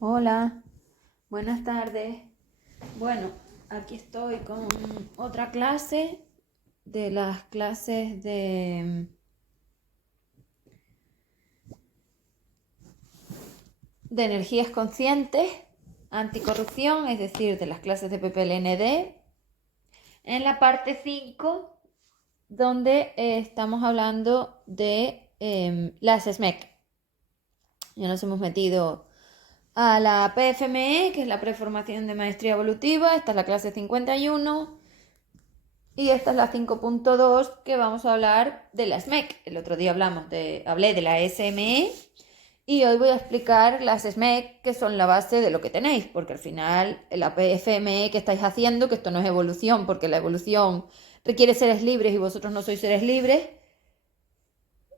Hola, buenas tardes. Bueno, aquí estoy con otra clase de las clases de energías conscientes, anticorrupción, es decir, de las clases de PPLND, en la parte 5, donde estamos hablando de las SMEC. Ya nos hemos metido a la PFME, que es la preformación de maestría evolutiva. Esta es la clase 51. Y esta es la 5.2, que vamos a hablar de la SMEC. El otro día hablé de la SME y hoy voy a explicar las SMEC, que son la base de lo que tenéis, porque al final la PFME que estáis haciendo, que esto no es evolución, porque la evolución requiere seres libres y vosotros no sois seres libres,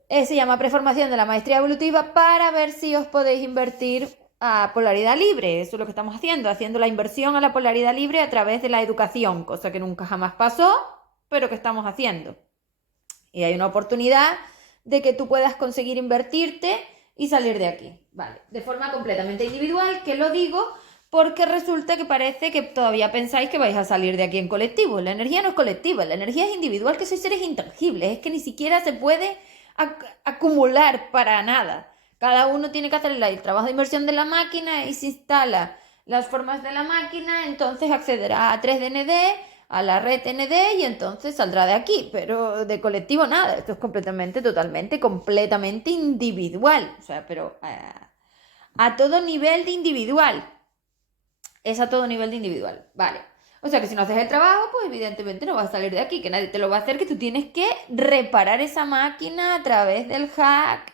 se llama preformación de la maestría evolutiva para ver si os podéis invertir a polaridad libre. Eso es lo que estamos haciendo la inversión a la polaridad libre a través de la educación, cosa que nunca jamás pasó, pero que estamos haciendo. Y hay una oportunidad de que tú puedas conseguir invertirte y salir de aquí, ¿vale? De forma completamente individual, que lo digo porque resulta que parece que todavía pensáis que vais a salir de aquí en colectivo. La energía no es colectiva, la energía es individual, que sois seres intangibles, es que ni siquiera se puede acumular para nada. Cada uno tiene que hacer el trabajo de inversión de la máquina y se instala las formas de la máquina, entonces accederá a 3DND, a la red ND y entonces saldrá de aquí, pero de colectivo nada, esto es completamente individual, o sea, pero a todo nivel de individual, es a todo nivel de individual, vale. O sea que si no haces el trabajo, pues evidentemente no vas a salir de aquí, que nadie te lo va a hacer, que tú tienes que reparar esa máquina a través del hack,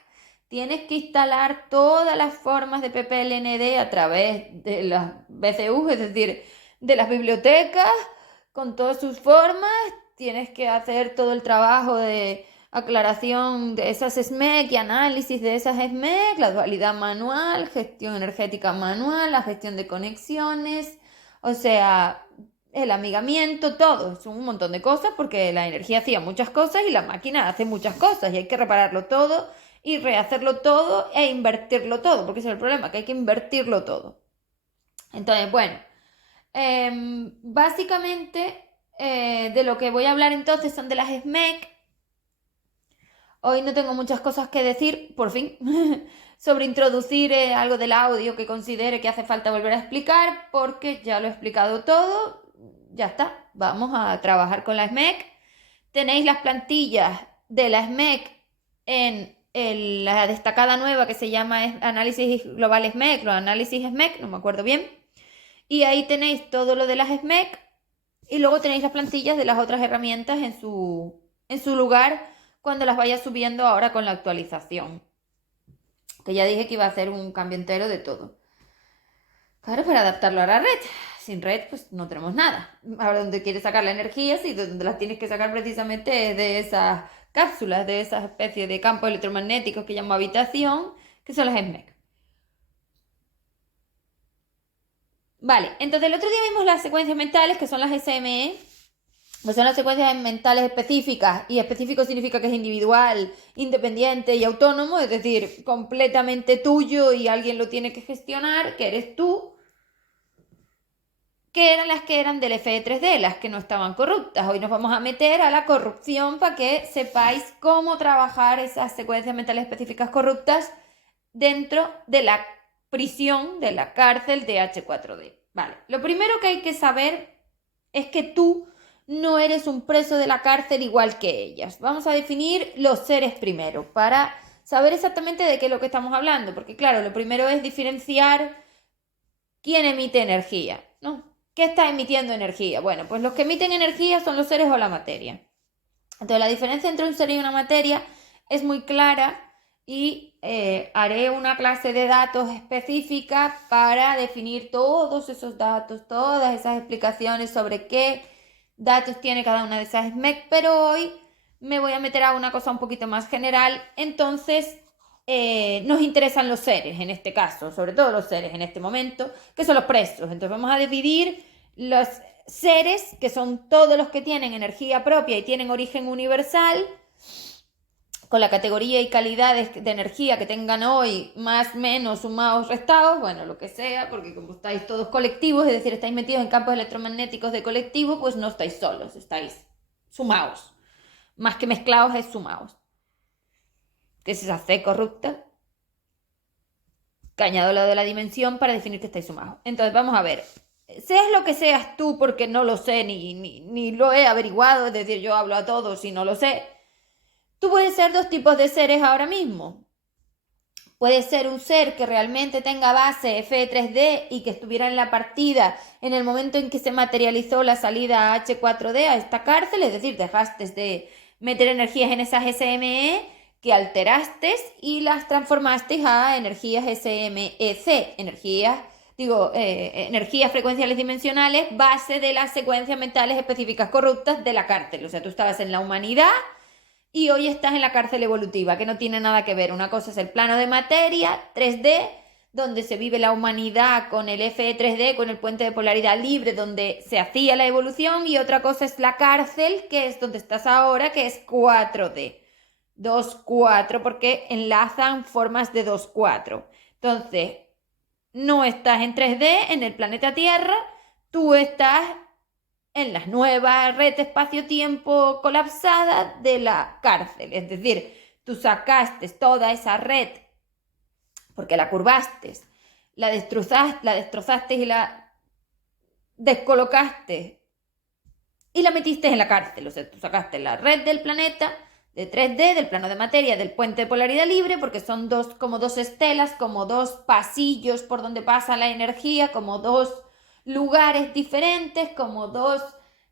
tienes que instalar todas las formas de PPLND a través de las BCU, es decir, de las bibliotecas, con todas sus formas, tienes que hacer todo el trabajo de aclaración de esas SMEC y análisis de esas SMEC, la dualidad manual, gestión energética manual, la gestión de conexiones, o sea, el amigamiento, todo, es un montón de cosas porque la energía hacía muchas cosas y la máquina hace muchas cosas y hay que repararlo todo y rehacerlo todo e invertirlo todo, porque ese es el problema, que hay que invertirlo todo. Entonces, bueno, básicamente de lo que voy a hablar entonces son de las SMEC. Hoy no tengo muchas cosas que decir, por fin, sobre introducir algo del audio que considere que hace falta volver a explicar, porque ya lo he explicado todo. Ya está, vamos a trabajar con la SMEC. Tenéis las plantillas de la SMEC en la destacada nueva que se llama Análisis Global SMEC, o Análisis SMEC, no me acuerdo bien. Y ahí tenéis todo lo de las SMEC y luego tenéis las plantillas de las otras herramientas en su lugar cuando las vaya subiendo ahora con la actualización. Que ya dije que iba a hacer un cambio entero de todo. Claro, para adaptarlo a la red. Sin red, pues no tenemos nada. Ahora, donde quieres sacar la energía, sí, donde las tienes que sacar precisamente es de esas cápsulas, de esas especies de campos electromagnéticos que llamo habitación, que son las SMEC. Vale, entonces el otro día vimos las secuencias mentales, que son las SME, pues son las secuencias mentales específicas, y específico significa que es individual, independiente y autónomo, es decir, completamente tuyo y alguien lo tiene que gestionar, que eres tú, que eran las que eran del FE3D, las que no estaban corruptas. Hoy nos vamos a meter a la corrupción para que sepáis cómo trabajar esas secuencias mentales específicas corruptas dentro de la prisión, de la cárcel de H4D. Vale, lo primero que hay que saber es que tú no eres un preso de la cárcel igual que ellas. Vamos a definir los seres primero para saber exactamente de qué es lo que estamos hablando, porque claro, lo primero es diferenciar quién emite energía, ¿no? ¿Qué está emitiendo energía? Bueno, pues los que emiten energía son los seres o la materia. Entonces la diferencia entre un ser y una materia es muy clara y haré una clase de datos específica para definir todos esos datos, todas esas explicaciones sobre qué datos tiene cada una de esas SMEC, pero hoy me voy a meter a una cosa un poquito más general. Entonces nos interesan los seres en este caso, sobre todo los seres en este momento, que son los presos. Entonces vamos a dividir los seres, que son todos los que tienen energía propia y tienen origen universal, con la categoría y calidad de energía que tengan hoy, más, menos, sumados, restados, bueno, lo que sea, porque como estáis todos colectivos, es decir, estáis metidos en campos electromagnéticos de colectivo, pues no estáis solos, estáis sumados. Más que mezclados es sumados. Que es esa C corrupta que añado lado de la dimensión para definir que estáis sumados. Entonces, vamos a ver. Seas lo que seas tú, porque no lo sé ni lo he averiguado, es decir, yo hablo a todos y no lo sé. Tú puedes ser dos tipos de seres ahora mismo. Puede ser un ser que realmente tenga base Fe3D y que estuviera en la partida en el momento en que se materializó la salida a H4D, a esta cárcel, es decir, dejaste de meter energías en esas SME que alteraste y las transformaste a energías SMEC, energías frecuenciales dimensionales, base de las secuencias mentales específicas corruptas de la cárcel. O sea, tú estabas en la humanidad y hoy estás en la cárcel evolutiva, que no tiene nada que ver. Una cosa es el plano de materia 3D, donde se vive la humanidad con el FE3D, con el puente de polaridad libre, donde se hacía la evolución, y otra cosa es la cárcel, que es donde estás ahora, que es 4D. 2-4, porque enlazan formas de 2-4. Entonces, no estás en 3D, en el planeta Tierra, tú estás en la nueva red espacio-tiempo colapsada de la cárcel. Es decir, tú sacaste toda esa red porque la curvaste, la destrozaste y la descolocaste y la metiste en la cárcel. O sea, tú sacaste la red del planeta de 3D, del plano de materia, del puente de polaridad libre, porque son como dos estelas, como dos pasillos por donde pasa la energía, como dos lugares diferentes, como dos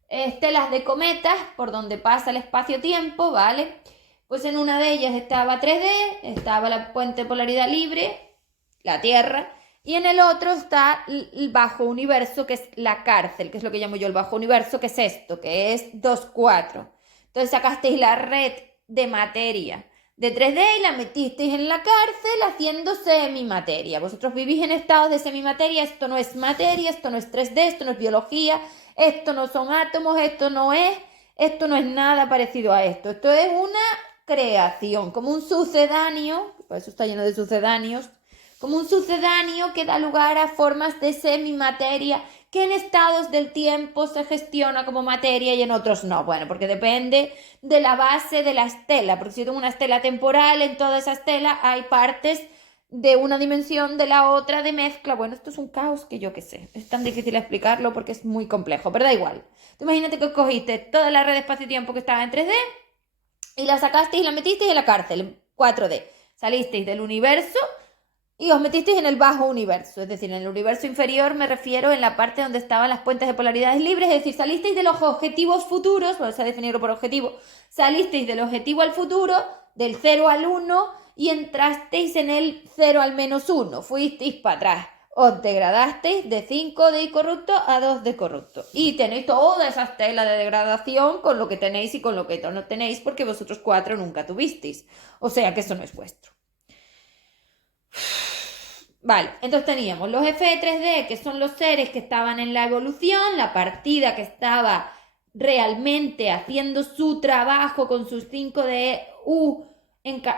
estelas de cometas por donde pasa el espacio-tiempo, ¿vale? Pues en una de ellas estaba 3D, estaba la puente de polaridad libre, la Tierra, y en el otro está el bajo universo, que es la cárcel, que es lo que llamo yo el bajo universo, que es esto, que es 2-4. Entonces sacasteis la red de materia de 3D y la metisteis en la cárcel haciendo semimateria. Vosotros vivís en estados de semimateria, esto no es materia, esto no es 3D, esto no es biología, esto no son átomos, esto no es nada parecido a esto. Esto es una creación, como un sucedáneo, por eso está lleno de sucedáneos, como un sucedáneo que da lugar a formas de semimateria que en estados del tiempo se gestiona como materia y en otros no. Bueno, porque depende de la base de la estela, porque si tengo una estela temporal, en toda esa estela hay partes de una dimensión de la otra de mezcla. Bueno, esto es un caos que yo qué sé, es tan difícil explicarlo porque es muy complejo, pero da igual. Tú imagínate que cogiste toda la red de espacio-tiempo que estaba en 3D y la sacasteis y la metisteis en la cárcel, en 4D. Salisteis del universo y os metisteis en el bajo universo, es decir, en el universo inferior me refiero en la parte donde estaban las puentes de polaridades libres, es decir, salisteis de los objetivos futuros, vamos a definirlo por objetivo, salisteis del objetivo al futuro, del 0 al 1, y entrasteis en el 0 al -1, fuisteis para atrás, os degradasteis de 5D corrupto a 2D corrupto, y tenéis toda esa estela de degradación con lo que tenéis y con lo que no tenéis, porque vosotros 4 nunca tuvisteis, o sea que eso no es vuestro. Vale, entonces teníamos los Fe3D, que son los seres que estaban en la evolución, la partida que estaba realmente haciendo su trabajo con sus 5DU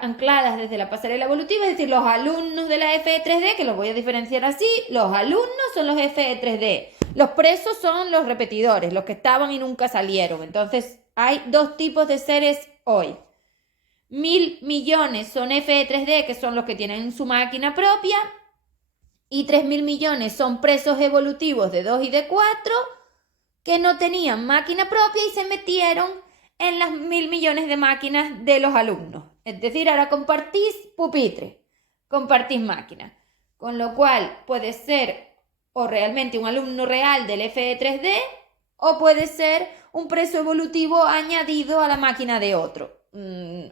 ancladas desde la pasarela evolutiva, es decir, los alumnos de la Fe3D, que los voy a diferenciar así, los alumnos son los Fe3D, los presos son los repetidores, los que estaban y nunca salieron. Entonces hay dos tipos de seres hoy. 1.000 millones son Fe3D, que son los que tienen su máquina propia, y 3.000 millones son presos evolutivos de 2 y de 4 que no tenían máquina propia y se metieron en las 1.000 millones de máquinas de los alumnos. Es decir, ahora compartís pupitre, compartís máquina, con lo cual puede ser o realmente un alumno real del FE3D o puede ser un preso evolutivo añadido a la máquina de otro.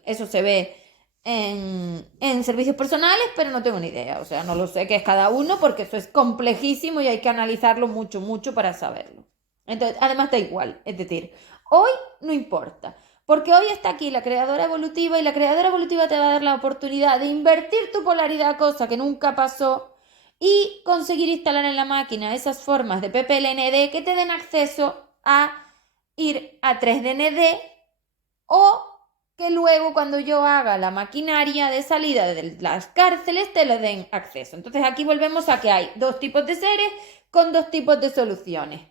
Eso se ve en servicios personales, pero no tengo ni idea, o sea, no lo sé qué es cada uno porque eso es complejísimo y hay que analizarlo mucho para saberlo. Entonces, además da igual, es decir, hoy no importa, porque hoy está aquí la creadora evolutiva y la creadora evolutiva te va a dar la oportunidad de invertir tu polaridad, cosa que nunca pasó, y conseguir instalar en la máquina esas formas de PPLND que te den acceso a ir a 3DND o que luego cuando yo haga la maquinaria de salida de las cárceles te lo den acceso. Entonces aquí volvemos a que hay dos tipos de seres con dos tipos de soluciones.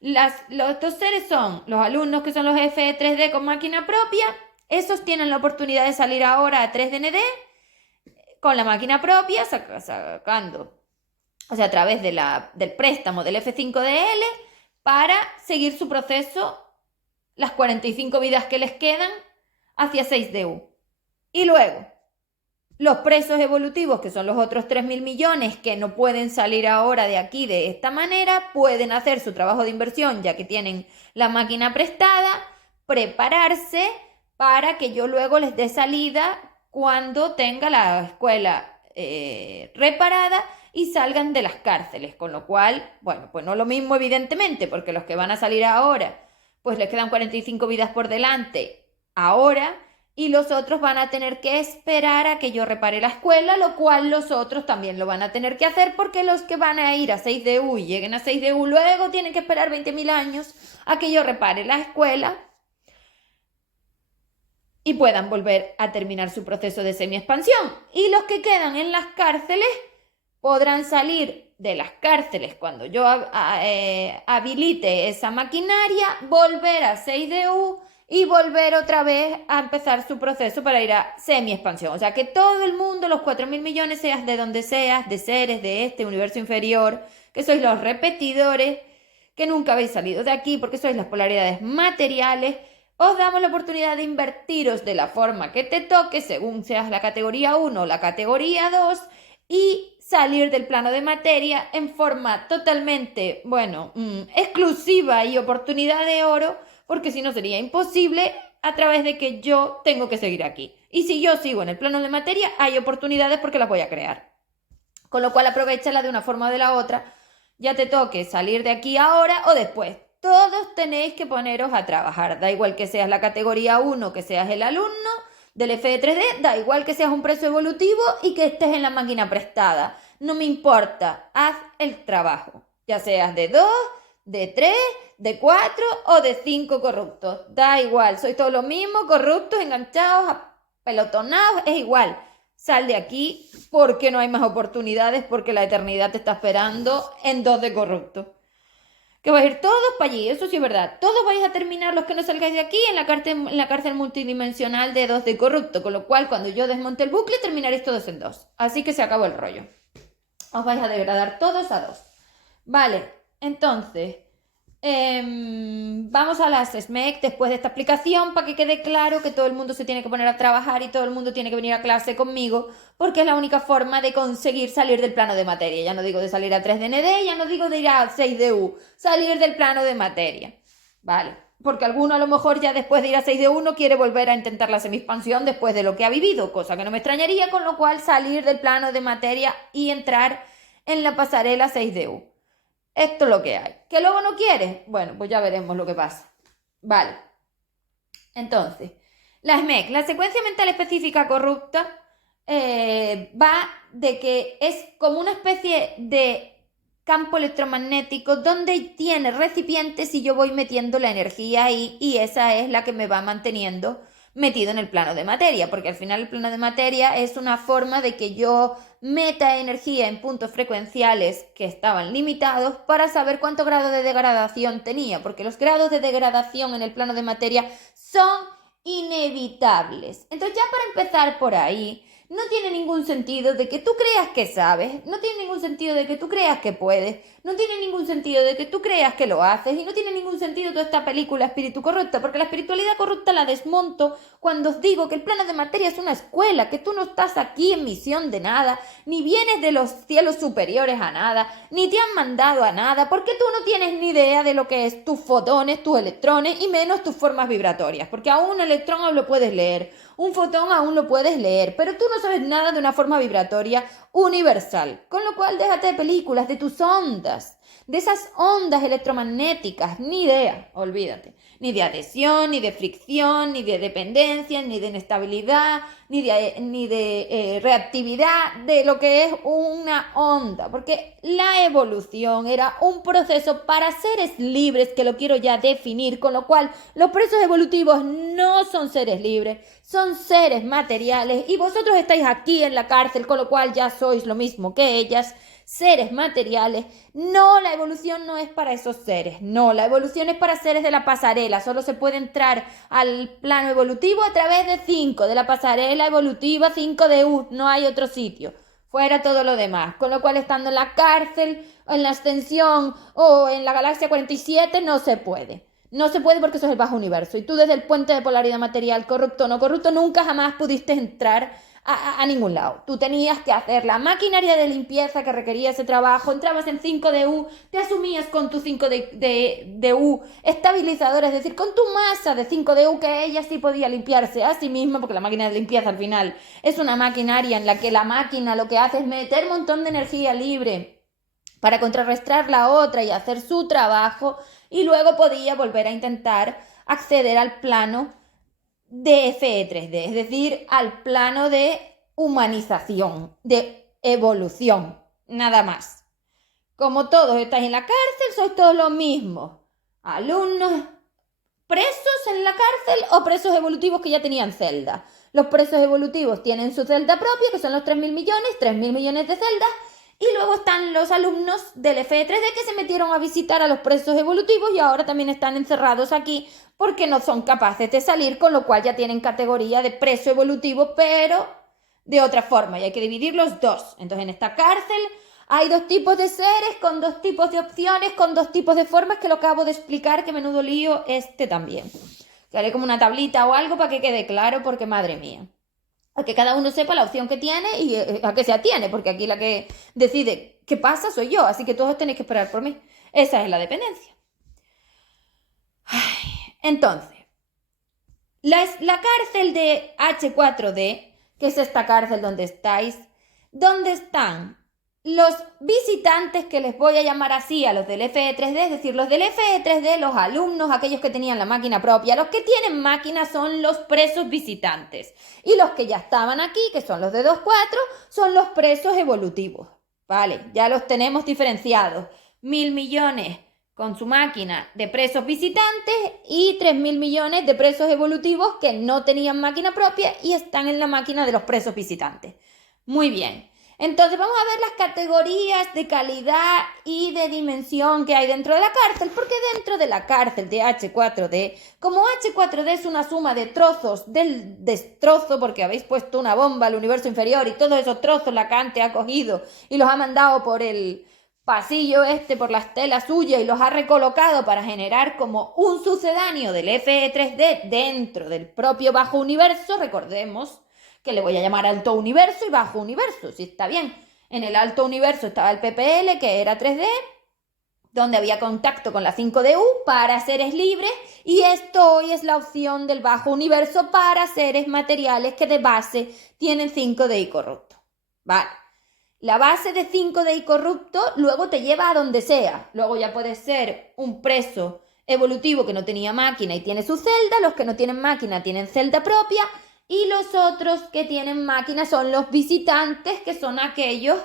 Los dos seres son los alumnos que son los FE3D con máquina propia. Esos tienen la oportunidad de salir ahora a 3DND con la máquina propia, sacando, o sea, a través del préstamo del F5DL para seguir su proceso, las 45 vidas que les quedan, hacia 6DU. Y luego, los presos evolutivos, que son los otros 3.000 millones que no pueden salir ahora de aquí de esta manera, pueden hacer su trabajo de inversión ya que tienen la máquina prestada, prepararse para que yo luego les dé salida cuando tenga la escuela reparada y salgan de las cárceles. Con lo cual, bueno, pues no lo mismo evidentemente, porque los que van a salir ahora, pues les quedan 45 vidas por delante ahora, y los otros van a tener que esperar a que yo repare la escuela, lo cual los otros también lo van a tener que hacer, porque los que van a ir a 6DU y lleguen a 6DU luego tienen que esperar 20.000 años a que yo repare la escuela y puedan volver a terminar su proceso de semi-expansión. Y los que quedan en las cárceles podrán salir de las cárceles cuando yo habilite esa maquinaria, volver a 6DU y volver otra vez a empezar su proceso para ir a semi-expansión. O sea, que todo el mundo, los 4.000 millones, seas de donde seas, de seres de este universo inferior, que sois los repetidores, que nunca habéis salido de aquí porque sois las polaridades materiales, os damos la oportunidad de invertiros de la forma que te toque, según seas la categoría 1 o la categoría 2, y salir del plano de materia en forma totalmente, bueno, exclusiva y oportunidad de oro, porque si no sería imposible a través de que yo tengo que seguir aquí. Y si yo sigo en el plano de materia, hay oportunidades porque las voy a crear. Con lo cual aprovechala de una forma o de la otra, ya te toque salir de aquí ahora o después. Todos tenéis que poneros a trabajar, da igual que seas la categoría 1, que seas el alumno del FE3D, da igual que seas un preso evolutivo y que estés en la máquina prestada. No me importa, haz el trabajo, ya seas de 2, de 3, de 4 o de 5 corruptos. Da igual, sois todos los mismos, corruptos, enganchados, apelotonados, es igual. Sal de aquí porque no hay más oportunidades, porque la eternidad te está esperando en 2 de corruptos. Que vais a ir todos para allí, eso sí es verdad. Todos vais a terminar, los que no salgáis de aquí, en la cárcel multidimensional de 2 de corrupto. Con lo cual, cuando yo desmonte el bucle, terminaréis todos en 2. Así que se acabó el rollo. Os vais a degradar todos a 2. Vale, entonces, vamos a las SMEC después de esta explicación para que quede claro que todo el mundo se tiene que poner a trabajar y todo el mundo tiene que venir a clase conmigo, porque es la única forma de conseguir salir del plano de materia. Ya no digo de salir a 3DND, ya no digo de ir a 6DU, salir del plano de materia. Vale, porque alguno a lo mejor ya después de ir a 6DU no quiere volver a intentar la semi-expansión después de lo que ha vivido, cosa que no me extrañaría, con lo cual salir del plano de materia y entrar en la pasarela 6DU. Esto es lo que hay. ¿Que luego no quieres? Bueno, pues ya veremos lo que pasa. Vale. Entonces, la SMEC, la secuencia mental específica corrupta, va de que es como una especie de campo electromagnético donde tiene recipientes y yo voy metiendo la energía ahí, y esa es la que me va manteniendo metido en el plano de materia, porque al final el plano de materia es una forma de que yo meta energía en puntos frecuenciales que estaban limitados para saber cuánto grado de degradación tenía, porque los grados de degradación en el plano de materia son inevitables. Entonces, ya para empezar por ahí, no tiene ningún sentido de que tú creas que sabes, no tiene ningún sentido de que tú creas que puedes, no tiene ningún sentido de que tú creas que lo haces, y no tiene ningún sentido toda esta película espíritu corrupta, porque la espiritualidad corrupta la desmonto cuando os digo que el plano de materia es una escuela, que tú no estás aquí en misión de nada, ni vienes de los cielos superiores a nada, ni te han mandado a nada, porque tú no tienes ni idea de lo que es tus fotones, tus electrones y menos tus formas vibratorias, porque aún un electrón aún lo puedes leer, un fotón aún lo puedes leer, pero tú no sabes nada de una forma vibratoria universal. Con lo cual, déjate de películas, de tus ondas. de esas ondas electromagnéticas, ni idea, olvídate, ni de adhesión, ni de fricción, ni de dependencia, ni de inestabilidad, ni de reactividad, de lo que es una onda, porque la evolución era un proceso para seres libres, que lo quiero ya definir, con lo cual los procesos evolutivos no son seres libres, son seres materiales, y vosotros estáis aquí en la cárcel, con lo cual ya sois lo mismo que ellas, seres materiales. No, la evolución no es para esos seres, no, la evolución es para seres de la pasarela. Solo se puede entrar al plano evolutivo a través de 5, de la pasarela evolutiva 5DU, no hay otro sitio, fuera todo lo demás, con lo cual estando en la cárcel, en la ascensión o en la galaxia 47 no se puede. No se puede porque eso es el bajo universo, y tú desde el puente de polaridad material, corrupto o no corrupto, nunca jamás pudiste entrar a ningún lado. Tú tenías que hacer la maquinaria de limpieza que requería ese trabajo, entrabas en 5DU, te asumías con tu 5DU estabilizador, es decir, con tu masa de 5DU, que ella sí podía limpiarse a sí misma, porque la máquina de limpieza al final es una maquinaria en la que la máquina lo que hace es meter un montón de energía libre para contrarrestar la otra y hacer su trabajo, y luego podía volver a intentar acceder al plano de FE3D, es decir, al plano de humanización, de evolución, nada más. Como todos estáis en la cárcel, sois todos lo mismo, alumnos presos en la cárcel o presos evolutivos que ya tenían celda. Los presos evolutivos tienen su celda propia, que son los 3.000 millones de celdas, y luego están los alumnos del FE3D que se metieron a visitar a los presos evolutivos y ahora también están encerrados aquí porque no son capaces de salir, con lo cual ya tienen categoría de preso evolutivo, pero de otra forma, y hay que dividir los dos. Entonces en esta cárcel hay dos tipos de seres, con dos tipos de opciones, con dos tipos de formas, que lo acabo de explicar, que menudo lío este también. Que haré como una tablita o algo para que quede claro, porque madre mía. A que cada uno sepa la opción que tiene y a qué se atiene, porque aquí la que decide qué pasa soy yo, así que todos tenéis que esperar por mí. Esa es la dependencia. Entonces, la cárcel de H4D, que es esta cárcel donde estáis, donde están los visitantes, que les voy a llamar así a los del FE3D, es decir, los del FE3D, los alumnos, aquellos que tenían la máquina propia. Los que tienen máquina son los presos visitantes, y los que ya estaban aquí, que son los de 2-4, son los presos evolutivos. Vale, ya los tenemos diferenciados. 1.000 millones con su máquina de presos visitantes y 3.000 millones de presos evolutivos que no tenían máquina propia y están en la máquina de los presos visitantes. Muy bien. Entonces vamos a ver las categorías de calidad y de dimensión que hay dentro de la cárcel, porque dentro de la cárcel de H4D, como H4D es una suma de trozos del destrozo, porque habéis puesto una bomba al universo inferior y todos esos trozos la Cante ha cogido y los ha mandado por el pasillo por las telas suyas y los ha recolocado para generar como un sucedáneo del FE3D dentro del propio bajo universo. Recordemos que le voy a llamar alto universo y bajo universo, si está bien. En el alto universo estaba el PPL, que era 3D, donde había contacto con la 5DU para seres libres, y esto hoy es la opción del bajo universo para seres materiales que de base tienen 5DI corrupto. Vale. La base de 5DI corrupto luego te lleva a donde sea. Luego ya puedes ser un preso evolutivo que no tenía máquina y tiene su celda. Los que no tienen máquina tienen celda propia. Y los otros que tienen máquina son los visitantes, que son aquellos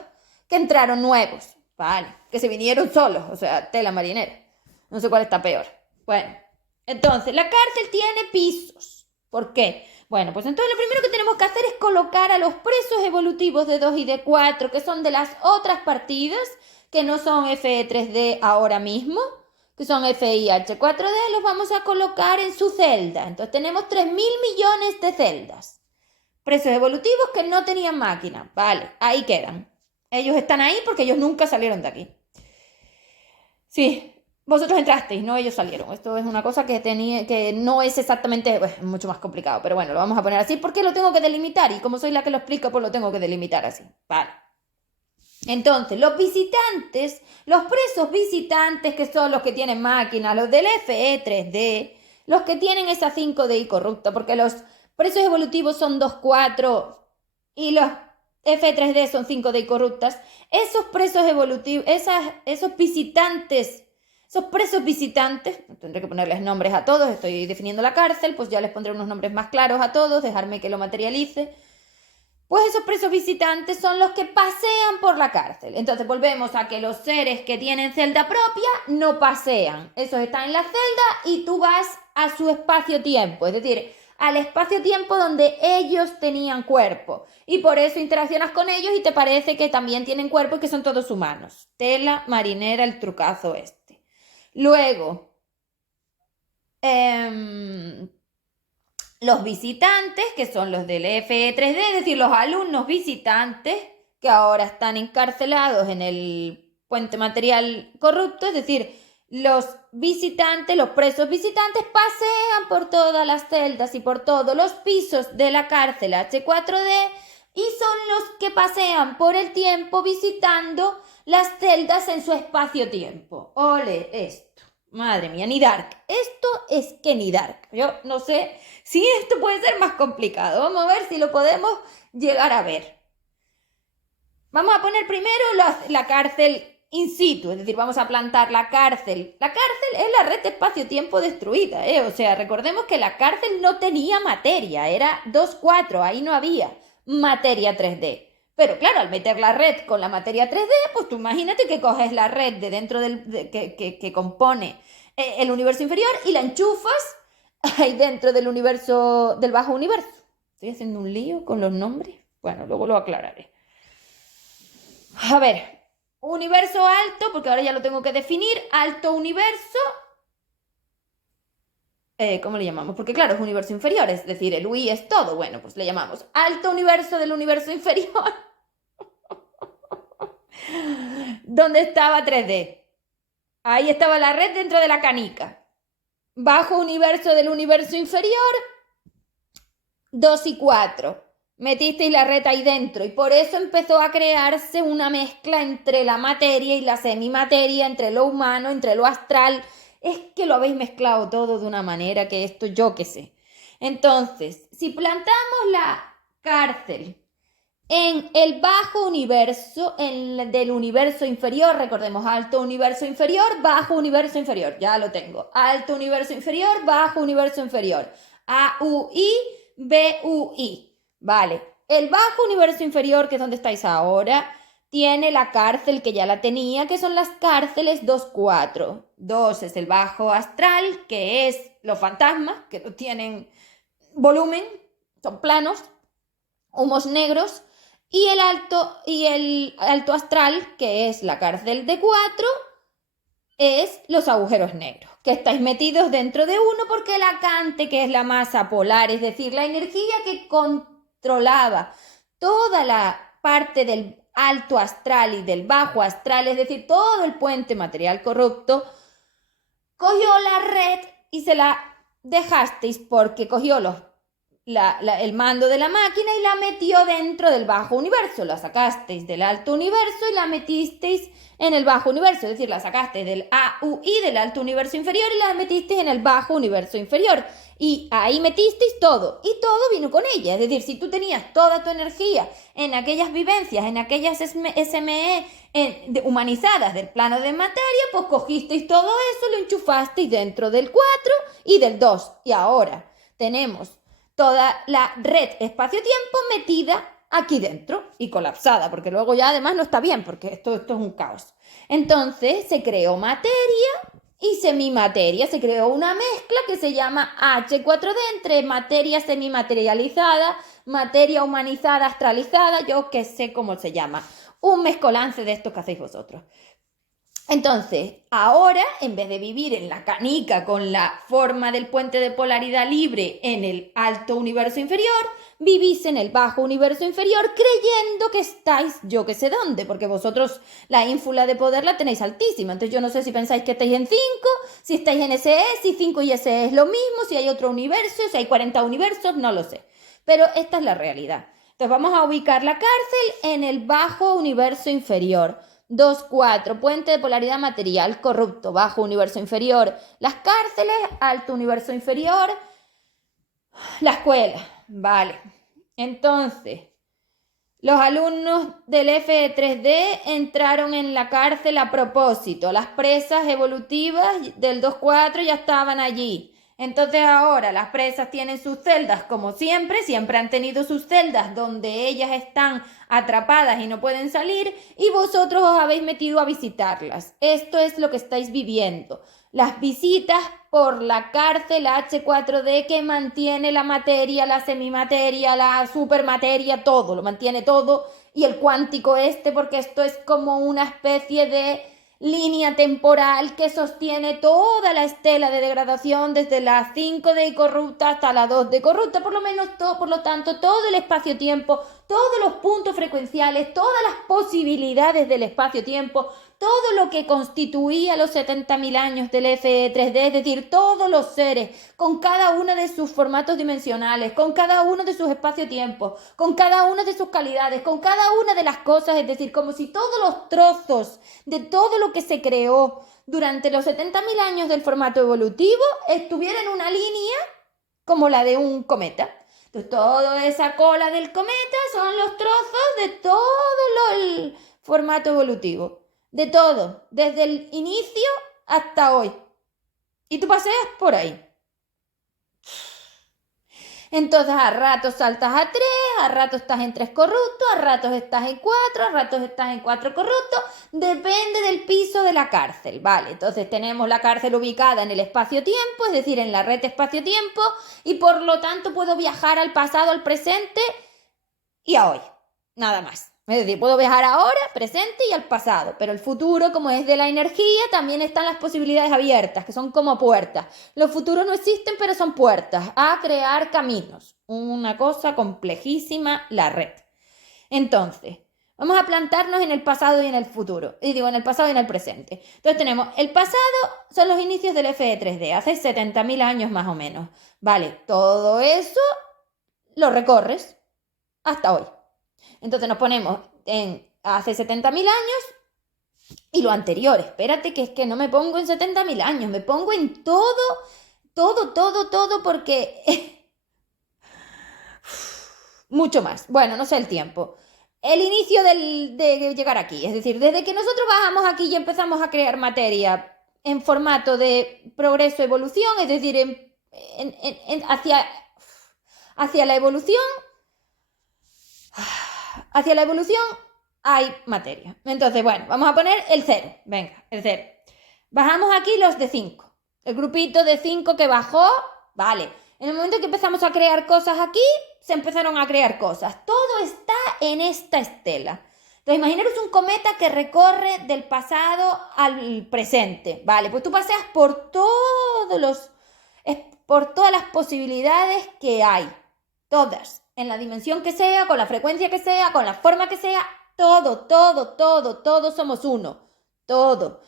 que entraron nuevos, ¿vale? Que se vinieron solos, o sea, tela marinera. No sé cuál está peor. Bueno, entonces, la cárcel tiene pisos. ¿Por qué? Bueno, pues entonces lo primero que tenemos que hacer es colocar a los presos evolutivos de 2 y de 4, que son de las otras partidas, que no son FE3D ahora mismo, que son FIH4D, los vamos a colocar en su celda. Entonces tenemos 3.000 millones de celdas. Presos evolutivos que no tenían máquina. Vale, ahí quedan. Ellos están ahí porque ellos nunca salieron de aquí. Sí, vosotros entrasteis, no ellos salieron. Esto es una cosa que no es exactamente, es mucho más complicado, pero bueno, lo vamos a poner así porque lo tengo que delimitar, y como soy la que lo explica, pues lo tengo que delimitar así. Vale. Entonces, los visitantes, los presos visitantes, que son los que tienen máquina, los del FE3D, los que tienen esa 5DI corrupta, porque los presos evolutivos son 2-4 y los F3D son 5D y corruptas, esos presos evolutivos, esos visitantes, esos presos visitantes, tendré que ponerles nombres a todos, estoy definiendo la cárcel, pues ya les pondré unos nombres más claros a todos, dejarme que lo materialice. Pues esos presos visitantes son los que pasean por la cárcel. Entonces volvemos a que los seres que tienen celda propia no pasean. Esos están en la celda y tú vas a su espacio-tiempo, es decir, al espacio-tiempo donde ellos tenían cuerpo. Y por eso interaccionas con ellos y te parece que también tienen cuerpo y que son todos humanos. Tela marinera el trucazo este. Luego, los visitantes, que son los del FE3D, es decir, los alumnos visitantes que ahora están encarcelados en el puente material corrupto, es decir, los visitantes, los presos visitantes pasean por todas las celdas y por todos los pisos de la cárcel H4D y son los que pasean por el tiempo visitando las celdas en su espacio-tiempo. ¡Ole esto! Madre mía, ni Dark. Esto es que ni Dark. Yo no sé si esto puede ser más complicado. Vamos a ver si lo podemos llegar a ver. Vamos a poner primero la cárcel in situ, es decir, vamos a plantar la cárcel. La cárcel es la red de espacio-tiempo destruida, O sea, recordemos que la cárcel no tenía materia, era 2-4, ahí no había materia 3D. Pero claro, al meter la red con la materia 3D, pues tú imagínate que coges la red de dentro que compone el universo inferior y la enchufas ahí dentro del universo, del bajo universo. Estoy haciendo un lío con los nombres. Bueno, luego lo aclararé. A ver, universo alto, porque ahora ya lo tengo que definir. Alto universo. ¿Cómo le llamamos? Porque claro, es universo inferior, es decir, el UI es todo. Bueno, pues le llamamos alto universo del universo inferior. ¿Dónde estaba 3D? Ahí estaba la red dentro de la canica. Bajo universo del universo inferior, 2 y 4. Metisteis la red ahí dentro y por eso empezó a crearse una mezcla entre la materia y la semimateria, entre lo humano, entre lo astral. Es que lo habéis mezclado todo de una manera que esto yo qué sé. Entonces, si plantamos la cárcel en el bajo universo, del universo inferior, recordemos, alto universo inferior, bajo universo inferior, ya lo tengo. Alto universo inferior, bajo universo inferior. AUI, BUI. Vale, el bajo universo inferior, que es donde estáis ahora, tiene la cárcel que ya la tenía, que son las cárceles 2-4. 2 es el bajo astral, que es los fantasmas, que no tienen volumen, son planos, humos negros. Y el alto astral, que es la cárcel de 4, es los agujeros negros, que estáis metidos dentro de uno porque la cante, que es la masa polar, es decir, la energía que controlaba toda la parte del alto astral y del bajo astral, es decir, todo el puente material corrupto, cogió la red y se la dejasteis porque cogió el mando de la máquina y la metió dentro del bajo universo. La sacasteis del alto universo y la metisteis en el bajo universo. Es decir, la sacasteis del AUI, del alto universo inferior, y la metisteis en el bajo universo inferior. Y ahí metisteis todo. Y todo vino con ella. Es decir, si tú tenías toda tu energía en aquellas vivencias, en aquellas SME humanizadas del plano de materia, pues cogisteis todo eso, lo enchufasteis dentro del 4 y del 2. Y ahora tenemos toda la red espacio-tiempo metida aquí dentro y colapsada, porque luego ya además no está bien, porque esto es un caos. Entonces se creó materia y semimateria, se creó una mezcla que se llama H4D entre materia semimaterializada, materia humanizada, astralizada, yo que sé cómo se llama, un mezcolance de esto que hacéis vosotros. Entonces, ahora, en vez de vivir en la canica con la forma del puente de polaridad libre en el alto universo inferior, vivís en el bajo universo inferior creyendo que estáis yo que sé dónde, porque vosotros la ínfula de poder la tenéis altísima. Entonces yo no sé si pensáis que estáis en 5, si estáis en SE, si 5 y SE es lo mismo, si hay otro universo, si hay 40 universos, no lo sé. Pero esta es la realidad. Entonces vamos a ubicar la cárcel en el bajo universo inferior. 2-4, puente de polaridad material corrupto, bajo universo inferior, las cárceles, alto universo inferior, la escuela, vale. Entonces, Los alumnos del F3D entraron en la cárcel a propósito. Las presas evolutivas del 2-4 ya estaban allí. Entonces ahora las presas tienen sus celdas como siempre, siempre han tenido sus celdas donde ellas están atrapadas y no pueden salir, y vosotros os habéis metido a visitarlas. Esto es lo que estáis viviendo. Las visitas por la cárcel H4D que mantiene la materia, la semimateria, la supermateria, todo, lo mantiene todo, y el cuántico porque esto es como una especie de línea temporal que sostiene toda la estela de degradación desde la 5D corrupta hasta la 2D corrupta, por lo menos todo, por lo tanto, todo el espacio-tiempo, todos los puntos frecuenciales, todas las posibilidades del espacio-tiempo, todo lo que constituía los 70.000 años del F3D, es decir, todos los seres, con cada uno de sus formatos dimensionales, con cada uno de sus espacio-tiempos, con cada una de sus calidades, con cada una de las cosas, es decir, como si todos los trozos de todo lo que se creó durante los 70.000 años del formato evolutivo estuviera en una línea como la de un cometa. Entonces, toda esa cola del cometa son los trozos de todo el formato evolutivo. De todo, desde el inicio hasta hoy. Y tú paseas por ahí. Entonces a ratos saltas a 3, a ratos estás en 3 corruptos, a ratos estás en 4, a ratos estás en 4 corruptos, depende del piso de la cárcel, ¿vale? Entonces tenemos la cárcel ubicada en el espacio-tiempo, es decir, en la red espacio-tiempo, y por lo tanto puedo viajar al pasado, al presente y a hoy, nada más. Es decir, puedo viajar ahora, presente y al pasado, pero el futuro, como es de la energía, también están las posibilidades abiertas, que son como puertas. Los futuros no existen, pero son puertas a crear caminos. Una cosa complejísima, la red. Entonces, vamos a plantarnos en el pasado y en el futuro. Y digo, en el pasado y en el presente. Entonces tenemos, el pasado son los inicios del FE3D, hace 70.000 años más o menos. Vale, todo eso lo recorres hasta hoy. Entonces nos ponemos en hace 70.000 años y lo anterior. Espérate que es que no me pongo en 70.000 años, me pongo en todo, porque mucho más. Bueno, no sé el tiempo. El inicio de llegar aquí, es decir, desde que nosotros bajamos aquí y empezamos a crear materia en formato de progreso-evolución, es decir, hacia la evolución. Hacia la evolución hay materia. Entonces, bueno, vamos a poner el 0. Venga, el 0. Bajamos aquí los de 5. El grupito de 5 que bajó, vale. En el momento que empezamos a crear cosas aquí, se empezaron a crear cosas. Todo está en esta estela. Entonces, imaginaros un cometa que recorre del pasado al presente. Vale, pues tú paseas por todas las posibilidades que hay. Todas. En la dimensión que sea, con la frecuencia que sea, con la forma que sea, todos somos uno. Todo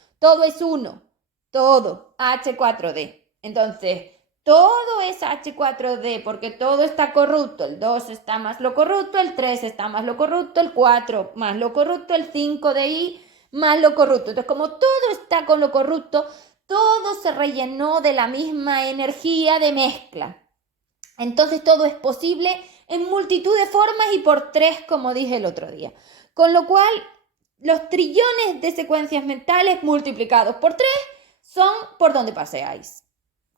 es uno. Todo. H4D. Entonces, todo es H4D porque todo está corrupto. El 2 está más lo corrupto, el 3 está más lo corrupto, el 4 más lo corrupto, el 5 de I más lo corrupto. Entonces, como todo está con lo corrupto, todo se rellenó de la misma energía de mezcla. Entonces todo es posible en multitud de formas y por 3, como dije el otro día. Con lo cual, los trillones de secuencias mentales multiplicados por 3 son por donde paseáis.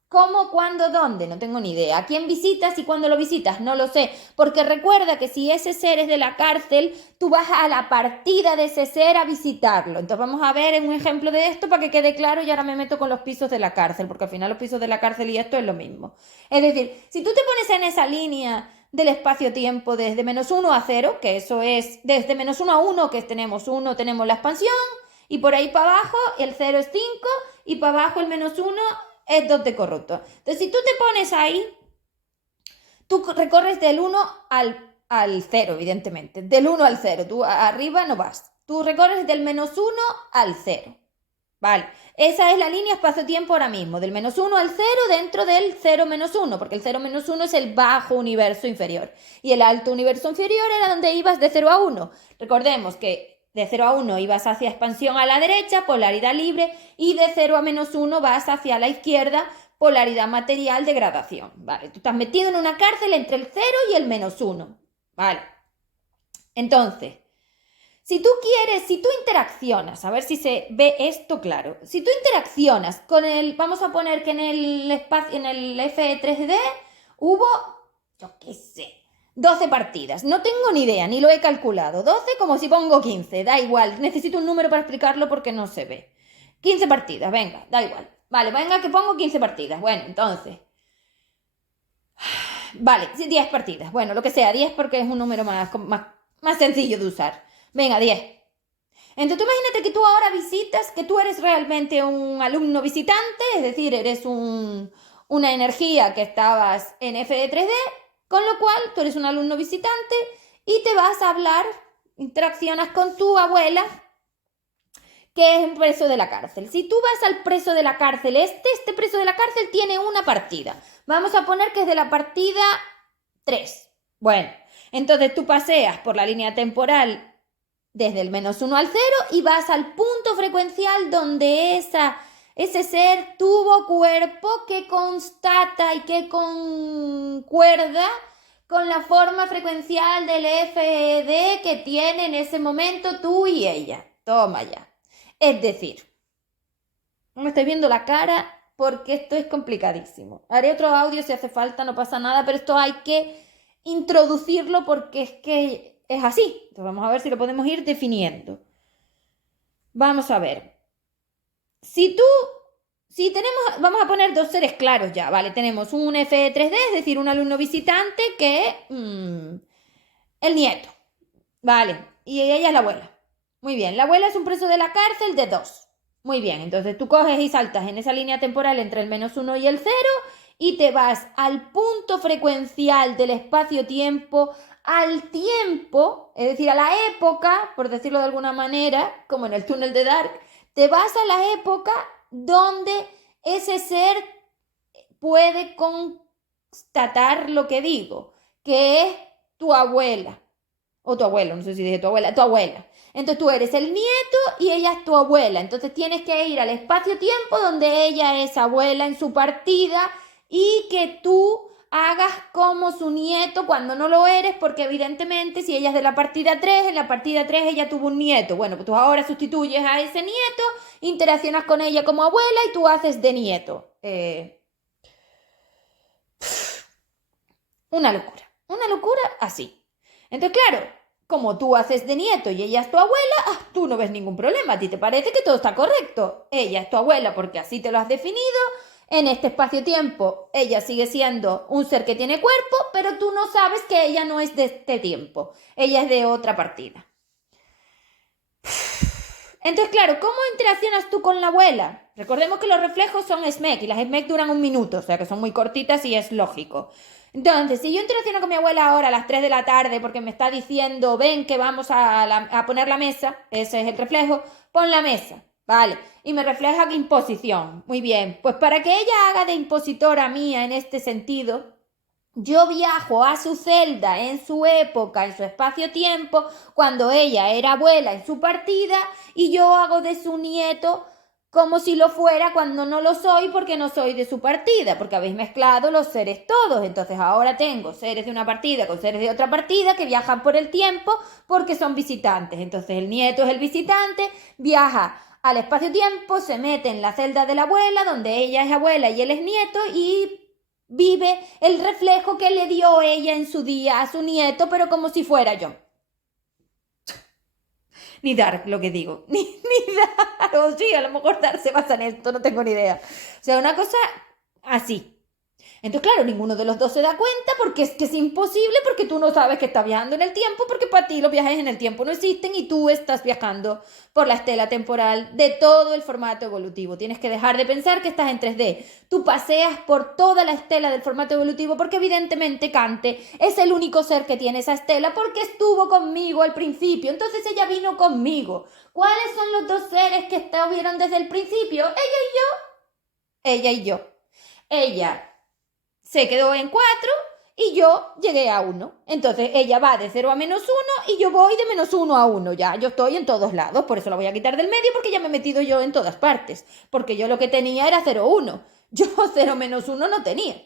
¿Cómo, cuándo, dónde? No tengo ni idea. ¿A quién visitas y cuándo lo visitas? No lo sé. Porque recuerda que si ese ser es de la cárcel, tú vas a la partida de ese ser a visitarlo. Entonces vamos a ver un ejemplo de esto para que quede claro y ahora me meto con los pisos de la cárcel, porque al final los pisos de la cárcel y esto es lo mismo. Es decir, si tú te pones en esa línea del espacio-tiempo desde -1 a 0, que eso es desde -1 a 1, que tenemos 1, tenemos la expansión, y por ahí para abajo el 0 es 5, y para abajo el -1 es 2 de corrupto. Entonces, si tú te pones ahí, tú recorres del 1 al 0, evidentemente. Del 1 al 0. Tú arriba no vas. Tú recorres del -1 al 0. Vale. Esa es la línea espacio-tiempo ahora mismo. Del -1 al 0 dentro del 0-1. Porque el 0-1 es el bajo universo inferior. Y el alto universo inferior era donde ibas de 0 a 1. Recordemos que de 0 a 1 ibas hacia expansión a la derecha, polaridad libre, y de 0 a -1 vas hacia la izquierda, polaridad material, degradación. Vale, tú estás metido en una cárcel entre el 0 y el -1. Vale. Entonces, si tú quieres, si tú interaccionas, a ver si se ve esto claro, si tú interaccionas con el, vamos a poner que en el espacio, en el F3D hubo, yo qué sé, 12 partidas, no tengo ni idea, ni lo he calculado, 12 como si pongo 15, da igual, necesito un número para explicarlo porque no se ve. 15 partidas, venga, da igual. Vale, venga que pongo 15 partidas, bueno, entonces, vale, 10 partidas, bueno, lo que sea, 10 porque es un número más sencillo de usar. Venga, 10. Entonces tú imagínate que tú ahora visitas, que tú eres realmente un alumno visitante, es decir, eres una energía que estabas en F3D, con lo cual tú eres un alumno visitante y te vas a hablar, interaccionas con tu abuela, que es un preso de la cárcel. Si tú vas al preso de la cárcel, este preso de la cárcel tiene una partida. Vamos a poner que es de la partida 3. Bueno, entonces tú paseas por la línea temporal desde el -1 al 0 y vas al punto frecuencial donde ese ser tuvo cuerpo que constata y que concuerda con la forma frecuencial del FED que tiene en ese momento tú y ella. Toma ya. Es decir, no me estoy viendo la cara porque esto es complicadísimo. Haré otro audio si hace falta, no pasa nada, pero esto hay que introducirlo porque es que es así. Entonces vamos a ver si lo podemos ir definiendo. Vamos a ver. Si tenemos, vamos a poner dos seres claros ya, ¿vale? Tenemos un F3D, es decir, un alumno visitante que el nieto, ¿vale? Y ella es la abuela. Muy bien, la abuela es un preso de la cárcel de 2. Muy bien, entonces tú coges y saltas en esa línea temporal entre el -1 y el 0 y te vas al punto frecuencial del espacio-tiempo, al tiempo, es decir, a la época, por decirlo de alguna manera, como en el túnel de Dark, te vas a la época donde ese ser puede constatar lo que digo, que es tu abuela, o tu abuelo, no sé si dije tu abuela. Entonces tú eres el nieto y ella es tu abuela. Entonces tienes que ir al espacio-tiempo donde ella es abuela en su partida y que tú hagas como su nieto cuando no lo eres, porque evidentemente si ella es de la partida 3, en la partida 3 ella tuvo un nieto. Bueno, pues tú ahora sustituyes a ese nieto, interaccionas con ella como abuela y tú haces de nieto. Una locura así. Entonces, claro, como tú haces de nieto y ella es tu abuela, tú no ves ningún problema. A ti te parece que todo está correcto. Ella es tu abuela porque así te lo has definido. En este espacio-tiempo, ella sigue siendo un ser que tiene cuerpo, pero tú no sabes que ella no es de este tiempo. Ella es de otra partida. Entonces, claro, ¿cómo interaccionas tú con la abuela? Recordemos que los reflejos son SMEC y las SMEC duran 1 minuto, o sea que son muy cortitas y es lógico. Entonces, si yo interacciono con mi abuela ahora a las 3 de la tarde porque me está diciendo, ven que vamos a poner la mesa, ese es el reflejo, pon la mesa, ¿vale? Y me refleja imposición. Muy bien, pues para que ella haga de impositora mía en este sentido, yo viajo a su celda en su época, en su espacio-tiempo, cuando ella era abuela en su partida, y yo hago de su nieto como si lo fuera cuando no lo soy porque no soy de su partida, porque habéis mezclado los seres todos. Entonces ahora tengo seres de una partida con seres de otra partida que viajan por el tiempo porque son visitantes. Entonces el nieto es el visitante, viaja al espacio-tiempo, se mete en la celda de la abuela, donde ella es abuela y él es nieto, y vive el reflejo que le dio ella en su día a su nieto, pero como si fuera yo. Ni Dark lo que digo, ni Dark, o sí, a lo mejor Dark se basa en esto, no tengo ni idea. O sea, una cosa así. Entonces, claro, ninguno de los dos se da cuenta porque es que es imposible, porque tú no sabes que estás viajando en el tiempo, porque para ti los viajes en el tiempo no existen y tú estás viajando por la estela temporal de todo el formato evolutivo. Tienes que dejar de pensar que estás en 3D. Tú paseas por toda la estela del formato evolutivo porque evidentemente Cante es el único ser que tiene esa estela porque estuvo conmigo al principio. Entonces ella vino conmigo. ¿Cuáles son los dos seres que estuvieron desde el principio? Ella y yo. Ella y yo. Ella se quedó en 4 y yo llegué a 1. Entonces ella va de 0 a -1 y yo voy de -1 a 1. Ya, yo estoy en todos lados. Por eso la voy a quitar del medio porque ya me he metido yo en todas partes. Porque yo lo que tenía era 0, 1. Yo 0 -1 no tenía.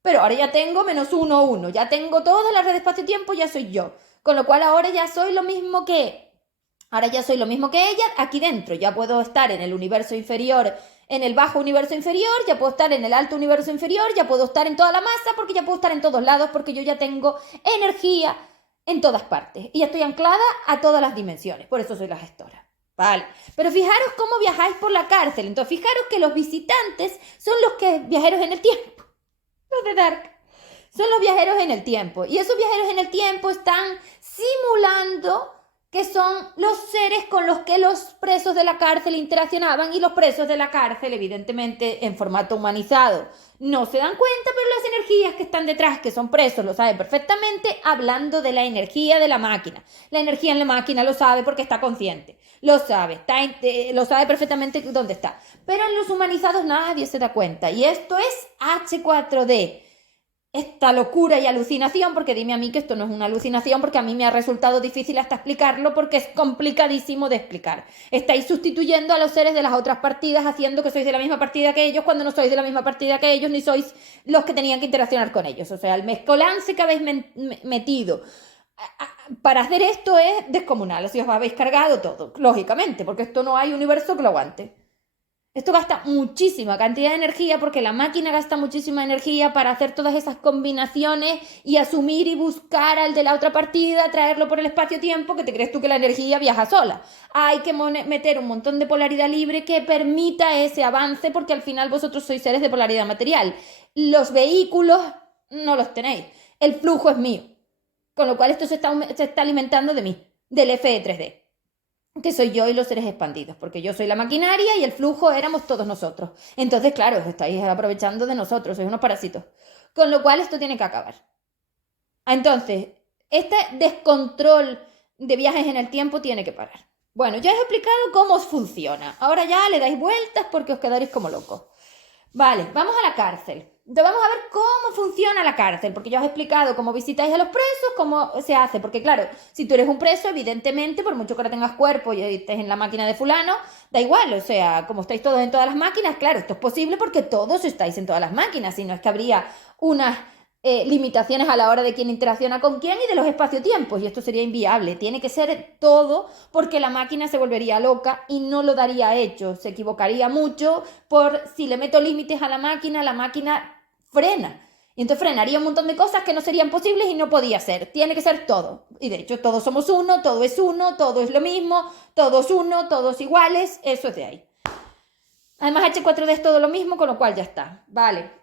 Pero ahora ya tengo -1, 1. Ya tengo toda la red de espacio-tiempo, ya soy yo. Con lo cual ahora ya soy lo mismo que ella aquí dentro. Ya puedo estar en el universo inferior, en el bajo universo inferior, ya puedo estar en el alto universo inferior, ya puedo estar en toda la masa, porque ya puedo estar en todos lados, porque yo ya tengo energía en todas partes. Y estoy anclada a todas las dimensiones. Por eso soy la gestora. Vale. Pero fijaros cómo viajáis por la cárcel. Entonces, fijaros que los visitantes son los que viajeros en el tiempo. Los de Dark. Son los viajeros en el tiempo. Y esos viajeros en el tiempo están simulando que son los seres con los que los presos de la cárcel interaccionaban, y los presos de la cárcel, evidentemente en formato humanizado, no se dan cuenta, pero las energías que están detrás, que son presos, lo saben perfectamente, hablando de la energía de la máquina. La energía en la máquina lo sabe porque está consciente, lo sabe perfectamente dónde está. Pero en los humanizados nadie se da cuenta, y esto es H4D. Esta locura y alucinación, porque dime a mí que esto no es una alucinación, porque a mí me ha resultado difícil hasta explicarlo, porque es complicadísimo de explicar. Estáis sustituyendo a los seres de las otras partidas, haciendo que sois de la misma partida que ellos, cuando no sois de la misma partida que ellos, ni sois los que tenían que interaccionar con ellos. O sea, el mezcolance que habéis metido para hacer esto es descomunal. O sea, os habéis cargado todo, lógicamente, porque esto no hay universo que lo aguante. Esto gasta muchísima cantidad de energía, porque la máquina gasta muchísima energía para hacer todas esas combinaciones y asumir y buscar al de la otra partida, traerlo por el espacio-tiempo, que te crees tú que la energía viaja sola. Hay que meter un montón de polaridad libre que permita ese avance, porque al final vosotros sois seres de polaridad material. Los vehículos no los tenéis. El flujo es mío. Con lo cual esto se está alimentando de mí, del FE3D. Que soy yo y los seres expandidos, porque yo soy la maquinaria y el flujo éramos todos nosotros. Entonces, claro, os estáis aprovechando de nosotros, sois unos parásitos. Con lo cual esto tiene que acabar. Entonces, este descontrol de viajes en el tiempo tiene que parar. Bueno, ya os he explicado cómo funciona. Ahora ya le dais vueltas porque os quedaréis como locos. Vale, vamos a la cárcel. Entonces vamos a ver cómo funciona la cárcel, porque ya os he explicado cómo visitáis a los presos, cómo se hace, porque claro, si tú eres un preso, evidentemente, por mucho que ahora tengas cuerpo y estés en la máquina de fulano, da igual, o sea, como estáis todos en todas las máquinas, claro, esto es posible porque todos estáis en todas las máquinas, si no es que habría unas limitaciones a la hora de quién interacciona con quién y de los espacio-tiempos, y esto sería inviable. Tiene que ser todo, porque la máquina se volvería loca y no lo daría hecho, se equivocaría mucho. Por si le meto límites a la máquina frena, y entonces frenaría un montón de cosas que no serían posibles y no podía ser. Tiene que ser todo, y de hecho todos somos uno, todo es lo mismo, todos uno, todos iguales, eso es de ahí. Además H4D es todo lo mismo, con lo cual ya está, vale.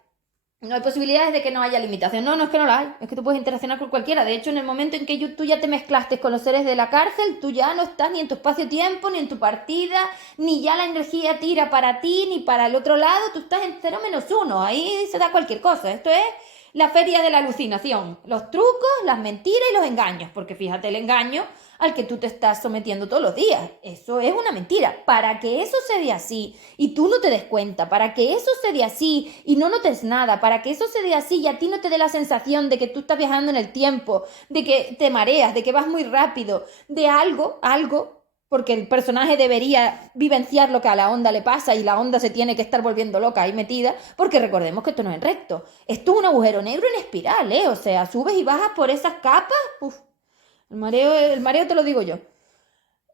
No hay posibilidades de que no haya limitación. No, es que no la hay. Es que tú puedes interaccionar con cualquiera. De hecho, en el momento en que tú ya te mezclaste con los seres de la cárcel, tú ya no estás ni en tu espacio-tiempo, ni en tu partida, ni ya la energía tira para ti, ni para el otro lado. Tú estás en 0-1. Ahí se da cualquier cosa. Esto es la feria de la alucinación. Los trucos, las mentiras y los engaños. Porque fíjate el engaño al que tú te estás sometiendo todos los días. Eso es una mentira. Para que eso se dé así y tú no te des cuenta, para que eso se dé así y no notes nada, para que eso se dé así y a ti no te dé la sensación de que tú estás viajando en el tiempo, de que te mareas, de que vas muy rápido, de algo, porque el personaje debería vivenciar lo que a la onda le pasa y la onda se tiene que estar volviendo loca ahí metida, porque recordemos que esto no es en recto. Esto es un agujero negro en espiral, ¿eh? O sea, subes y bajas por esas capas, uf. El mareo te lo digo yo.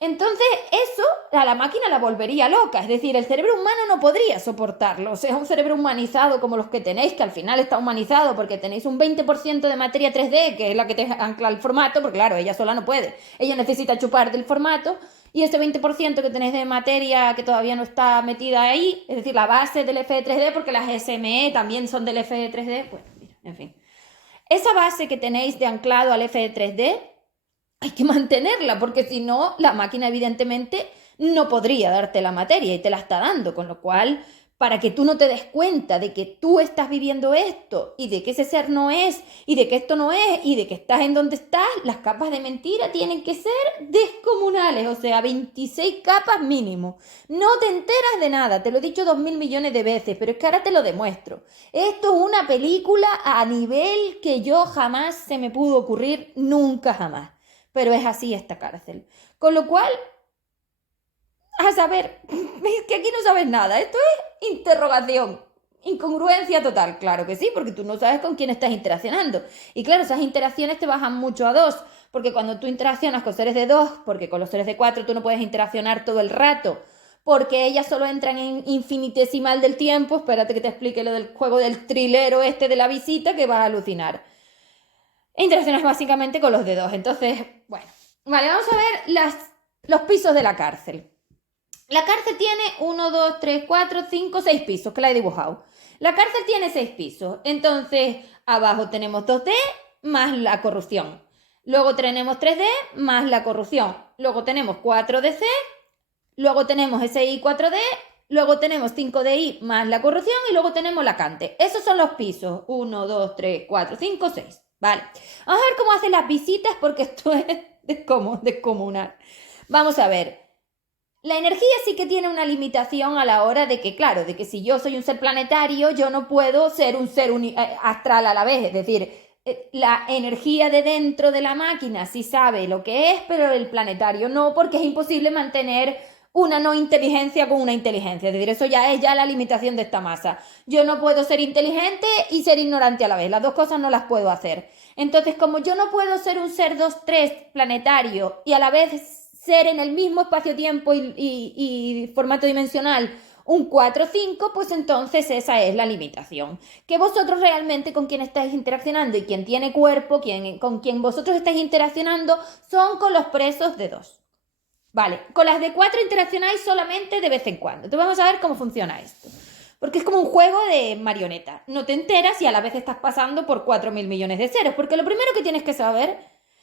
Entonces eso a la máquina la volvería loca, es decir, el cerebro humano no podría soportarlo. O sea, es un cerebro humanizado como los que tenéis, que al final está humanizado porque tenéis un 20% de materia 3D, que es la que te ancla el formato, porque claro, ella sola no puede. Ella necesita chupar del formato, y ese 20% que tenéis de materia que todavía no está metida ahí, es decir, la base del FE3D, porque las SME también son del FE3D, bueno, mira, en fin. Esa base que tenéis de anclado al FE3D, hay que mantenerla, porque si no, la máquina evidentemente no podría darte la materia y te la está dando, con lo cual, para que tú no te des cuenta de que tú estás viviendo esto y de que ese ser no es y de que esto no es y de que estás en donde estás, las capas de mentira tienen que ser descomunales, o sea, 26 capas mínimo. No te enteras de nada, te lo he dicho 2000 millones de veces, pero es que ahora te lo demuestro. Esto es una película a nivel que yo jamás se me pudo ocurrir, nunca jamás. Pero es así esta cárcel. Con lo cual, a saber, es que aquí no sabes nada. Esto es interrogación. incongruencia total, claro que sí, porque tú no sabes con quién estás interaccionando. Y claro, esas interacciones te bajan mucho a 2, porque cuando tú interaccionas con seres de 2, porque con los seres de 4 tú no puedes interaccionar todo el rato, porque ellas solo entran en infinitesimal del tiempo. Espérate que te explique lo del juego del trilero este de la visita, que vas a alucinar. Interaccionas básicamente con los dedos. Entonces, bueno, vale, vamos a ver los pisos de la cárcel. La cárcel tiene 1, 2, 3, 4, 5, 6 pisos, que la he dibujado. La cárcel tiene 6 pisos. Entonces, abajo tenemos 2D más la corrupción. Luego tenemos 3D más la corrupción. Luego tenemos 4DC. Luego tenemos SI 4D. Luego tenemos 5DI más la corrupción. Y luego tenemos la cante. Esos son los pisos. 1, 2, 3, 4, 5, 6. Vale. Vamos a ver cómo hacen las visitas, porque esto es descomunal. Vamos a ver. La energía sí que tiene una limitación a la hora de que, claro, de que si yo soy un ser planetario, yo no puedo ser un ser astral a la vez. Es decir, la energía de dentro de la máquina sí sabe lo que es, pero el planetario no, porque es imposible mantener una no inteligencia con una inteligencia. Es decir, eso ya es la limitación de esta masa. Yo no puedo ser inteligente y ser ignorante a la vez. Las dos cosas no las puedo hacer. Entonces, como yo no puedo ser un ser 2-3 planetario y a la vez ser en el mismo espacio-tiempo y formato dimensional un 4-5, pues entonces esa es la limitación. Que vosotros realmente con quien estáis interaccionando y quien tiene cuerpo, con quien vosotros estáis interaccionando, son con los presos de 2. Vale, con las de 4 interaccionáis solamente de vez en cuando. Entonces vamos a ver cómo funciona esto. Porque es como un juego de marioneta. No te enteras y a la vez estás pasando por 4.000 millones de ceros. Porque lo primero que tienes que saber,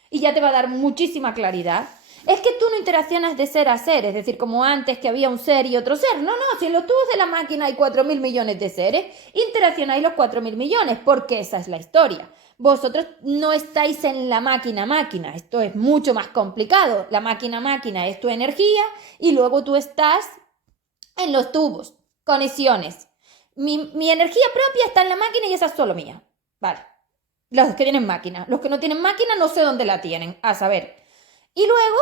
y ya te va a dar muchísima claridad, es que tú no interaccionas de ser a ser, es decir, como antes que había un ser y otro ser. No, no, si en los tubos de la máquina hay 4.000 millones de seres, interaccionáis los 4.000 millones, porque esa es la historia. Vosotros no estáis en la máquina, esto es mucho más complicado. La máquina es tu energía y luego tú estás en los tubos, conexiones. Mi energía propia está en la máquina y esa es solo mía. Vale, los que tienen máquina. Los que no tienen máquina no sé dónde la tienen, a saber. Y luego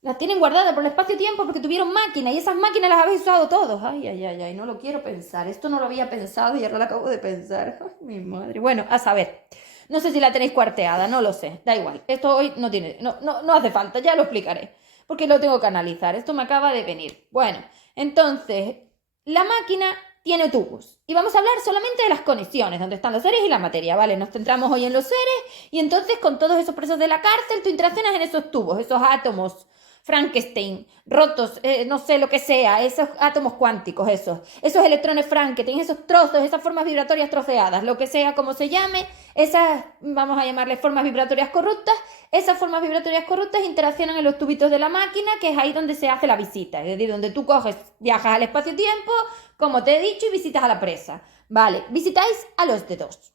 las tienen guardadas por el espacio-tiempo porque tuvieron máquina y esas máquinas las habéis usado todos. Ay, no lo quiero pensar. Esto no lo había pensado y ahora lo acabo de pensar. Ay, mi madre. Bueno, a saber. No sé si la tenéis cuarteada, no lo sé. Da igual. Esto hoy no hace falta, ya lo explicaré. Porque lo tengo que analizar. Esto me acaba de venir. Bueno, entonces, la máquina tiene tubos. Y vamos a hablar solamente de las conexiones, donde están los seres y la materia, ¿vale? Nos centramos hoy en los seres y entonces con todos esos presos de la cárcel tú interaccionas en esos tubos, esos átomos Frankenstein, rotos, no sé lo que sea, esos átomos cuánticos, esos electrones Frankenstein, esos trozos, esas formas vibratorias troceadas, lo que sea como se llame, esas, vamos a llamarles formas vibratorias corruptas, esas formas vibratorias corruptas interaccionan en los tubitos de la máquina, que es ahí donde se hace la visita, es decir, donde tú viajas al espacio-tiempo, como te he dicho, y visitas a la presa. Vale, visitáis a los de 2.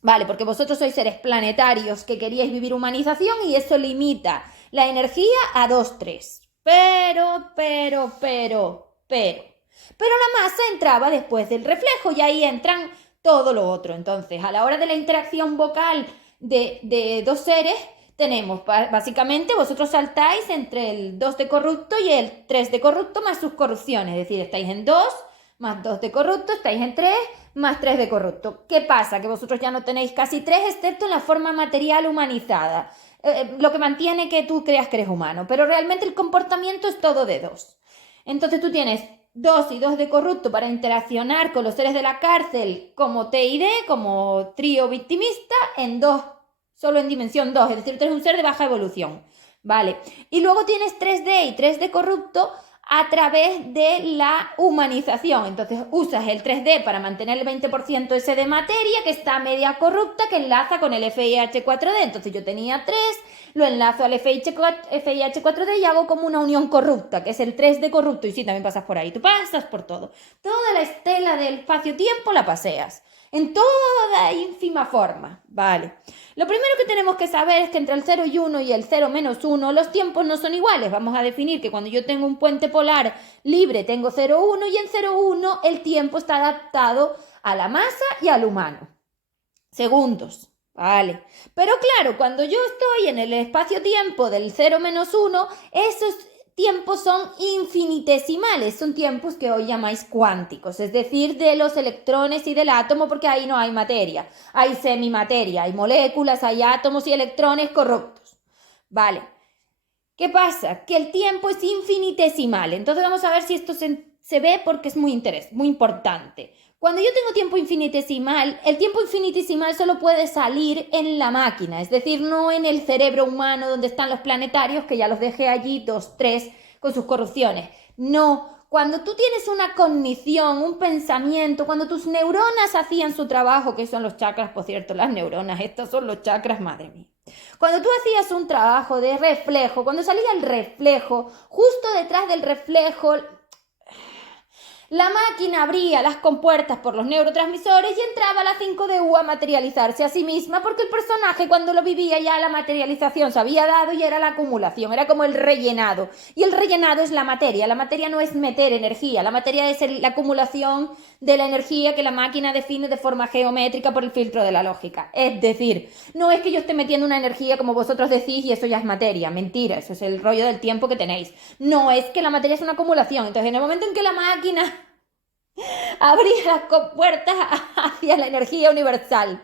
Vale, porque vosotros sois seres planetarios que queríais vivir humanización y eso limita la energía a 2-3. Pero la masa entraba después del reflejo y ahí entran todo lo otro. Entonces, a la hora de la interacción vocal de dos seres, tenemos básicamente, vosotros saltáis entre el 2 de corrupto y el 3 de corrupto más sus corrupciones. Es decir, estáis en 2 más 2 de corrupto, estáis en 3 más 3 de corrupto. ¿Qué pasa? Que vosotros ya no tenéis casi 3, excepto en la forma material humanizada. Lo que mantiene que tú creas que eres humano. Pero realmente el comportamiento es todo de 2. Entonces tú tienes 2 y 2 de corrupto para interaccionar con los seres de la cárcel como T y D, como trío victimista, en 2, solo en dimensión 2. Es decir, tú eres un ser de baja evolución. Vale. Y luego tienes 3D y 3 de corrupto a través de la humanización. Entonces usas el 3D para mantener el 20% ese de materia que está media corrupta, que enlaza con el FIH4D. Entonces yo tenía 3, lo enlazo al FIH4D y hago como una unión corrupta, que es el 3D corrupto. Y sí, también pasas por ahí, tú pasas por todo. Toda la estela del espacio-tiempo la paseas. En toda ínfima forma, ¿vale? Lo primero que tenemos que saber es que entre el 0 y 1 y el 0 menos 1 los tiempos no son iguales. Vamos a definir que cuando yo tengo un puente polar libre tengo 0,1 y en 0,1 el tiempo está adaptado a la masa y al humano. Segundos, ¿vale? Pero claro, cuando yo estoy en el espacio-tiempo del 0 menos 1, esos tiempos son infinitesimales, son tiempos que hoy llamáis cuánticos, es decir, de los electrones y del átomo, porque ahí no hay materia, hay semimateria, hay moléculas, hay átomos y electrones corruptos. Vale, ¿qué pasa? Que el tiempo es infinitesimal, entonces vamos a ver si esto se ve porque es muy importante. Cuando yo tengo tiempo infinitesimal, el tiempo infinitesimal solo puede salir en la máquina, es decir, no en el cerebro humano donde están los planetarios, que ya los dejé allí, 2, 3, con sus corrupciones. No, cuando tú tienes una cognición, un pensamiento, cuando tus neuronas hacían su trabajo, que son los chakras, por cierto, las neuronas, estos son los chakras, madre mía. Cuando tú hacías un trabajo de reflejo, cuando salía el reflejo, justo detrás del reflejo, la máquina abría las compuertas por los neurotransmisores y entraba la 5DU a materializarse a sí misma, porque el personaje cuando lo vivía ya la materialización se había dado y era la acumulación, era como el rellenado. Y el rellenado es la materia no es meter energía, la materia es la acumulación de la energía que la máquina define de forma geométrica por el filtro de la lógica. Es decir, no es que yo esté metiendo una energía como vosotros decís y eso ya es materia, mentira, eso es el rollo del tiempo que tenéis. No, es que la materia es una acumulación, entonces en el momento en que la máquina abría las compuertas hacia la energía universal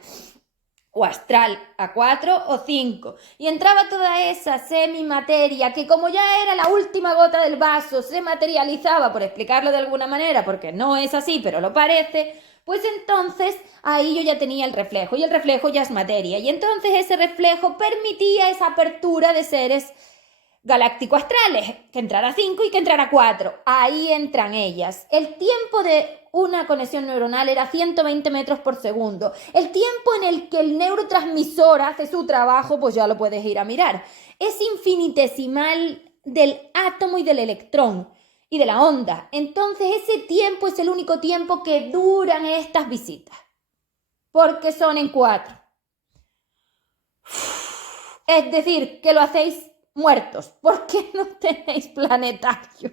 o astral a 4 o 5 y entraba toda esa semimateria que, como ya era la última gota del vaso, se materializaba, por explicarlo de alguna manera, porque no es así pero lo parece, pues entonces ahí yo ya tenía el reflejo y el reflejo ya es materia y entonces ese reflejo permitía esa apertura de seres galáctico-astrales, que entrara 5 y que entrara 4. Ahí entran ellas. El tiempo de una conexión neuronal era 120 metros por segundo. El tiempo en el que el neurotransmisor hace su trabajo, pues ya lo puedes ir a mirar. Es infinitesimal del átomo y del electrón y de la onda. Entonces ese tiempo es el único tiempo que duran estas visitas, porque son en 4. Es decir, que lo hacéis muertos. ¿Por qué no tenéis planetario?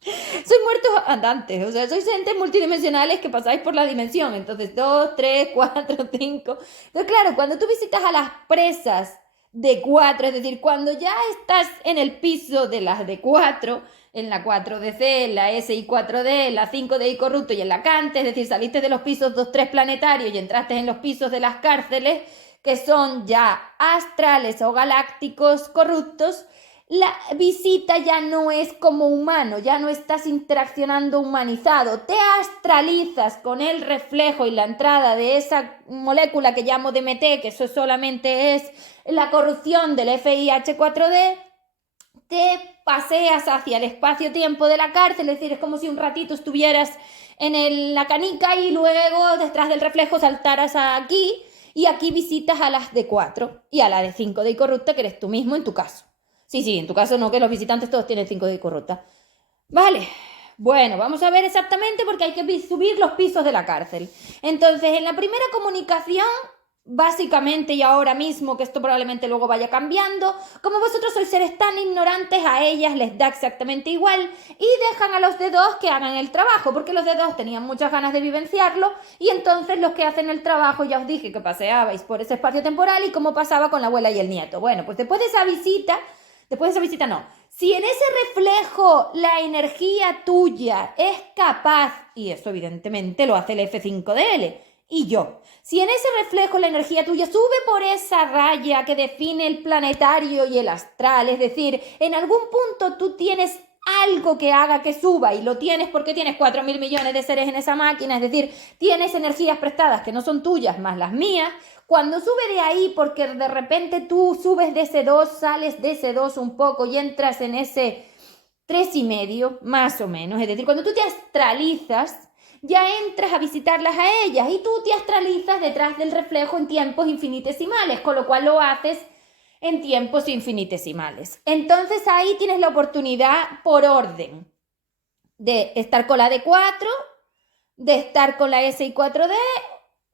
Sois muertos andantes, o sea, sois entes multidimensionales que pasáis por la dimensión. Entonces, 2, 3, 4, 5. Entonces, claro, cuando tú visitas a las presas de 4, es decir, cuando ya estás en el piso de las de 4, en la 4DC, en la SI 4D, en la 5DI corrupto y en la Cante, es decir, saliste de los pisos 2, 3 planetarios y entraste en los pisos de las cárceles, que son ya astrales o galácticos corruptos, la visita ya no es como humano, ya no estás interaccionando humanizado, te astralizas con el reflejo y la entrada de esa molécula que llamo DMT, que eso solamente es la corrupción del FIH4D, te paseas hacia el espacio-tiempo de la cárcel, es decir, es como si un ratito estuvieras en la canica y luego detrás del reflejo saltaras aquí, y aquí visitas a las de 4 y a la de 5 de corrupta, que eres tú mismo en tu caso. Sí, en tu caso no, que los visitantes todos tienen 5 de corrupta. Vale, bueno, vamos a ver exactamente porque hay que subir los pisos de la cárcel. Entonces, en la primera comunicación, básicamente y ahora mismo, que esto probablemente luego vaya cambiando, como vosotros sois seres tan ignorantes, a ellas les da exactamente igual y dejan a los D2 que hagan el trabajo, porque los D2 tenían muchas ganas de vivenciarlo y entonces los que hacen el trabajo, ya os dije que paseabais por ese espacio temporal y cómo pasaba con la abuela y el nieto. Bueno, pues después de esa visita no, si en ese reflejo la energía tuya es capaz, y eso evidentemente lo hace el F5DL, y yo, si en ese reflejo la energía tuya sube por esa raya que define el planetario y el astral, es decir, en algún punto tú tienes algo que haga que suba y lo tienes porque tienes 4.000 millones de seres en esa máquina, es decir, tienes energías prestadas que no son tuyas más las mías, cuando sube de ahí porque de repente tú subes de ese 2, sales de ese 2 un poco y entras en ese 3,5 más o menos, es decir, cuando tú te astralizas, ya entras a visitarlas a ellas y tú te astralizas detrás del reflejo en tiempos infinitesimales, con lo cual lo haces en tiempos infinitesimales. Entonces ahí tienes la oportunidad por orden de estar con la D4, de estar con la SI4D,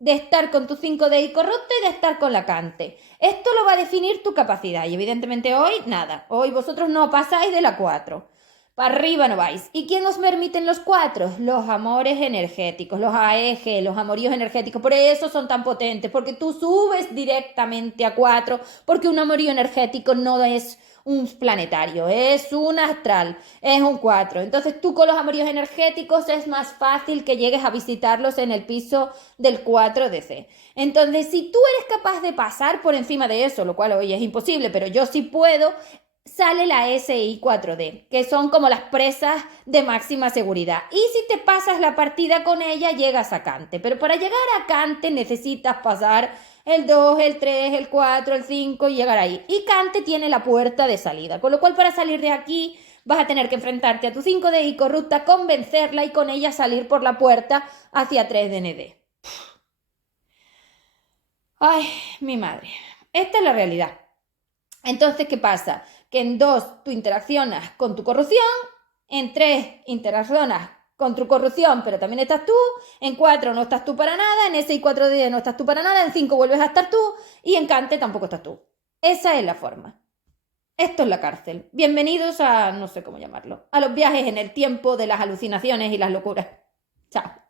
de estar con tu 5DI corrupto y de estar con la Cante. Esto lo va a definir tu capacidad y evidentemente hoy nada, hoy vosotros no pasáis de la 4. Para arriba no vais. ¿Y quién os permiten los 4? Los amores energéticos, los AEG, los amoríos energéticos. Por eso son tan potentes, porque tú subes directamente a 4, porque un amorío energético no es un planetario, es un astral, es un 4. Entonces tú con los amoríos energéticos es más fácil que llegues a visitarlos en el piso del 4 de C. Entonces, si tú eres capaz de pasar por encima de eso, lo cual hoy es imposible, pero yo sí puedo, sale la SI 4D, que son como las presas de máxima seguridad. Y si te pasas la partida con ella, llegas a Cante. Pero para llegar a Cante necesitas pasar el 2, el 3, el 4, el 5 y llegar ahí. Y Cante tiene la puerta de salida, con lo cual para salir de aquí vas a tener que enfrentarte a tu 5D y corrupta, convencerla y con ella salir por la puerta hacia 3 DND. Ay, mi madre. Esta es la realidad. Entonces, ¿qué pasa? Que en 2 tú interaccionas con tu corrupción, en 3 interaccionas con tu corrupción, pero también estás tú, en 4 no estás tú para nada, en ese 4D no estás tú para nada, en 5 vuelves a estar tú y en Cante tampoco estás tú. Esa es la forma. Esto es la cárcel. Bienvenidos a, no sé cómo llamarlo, a los viajes en el tiempo de las alucinaciones y las locuras. Chao.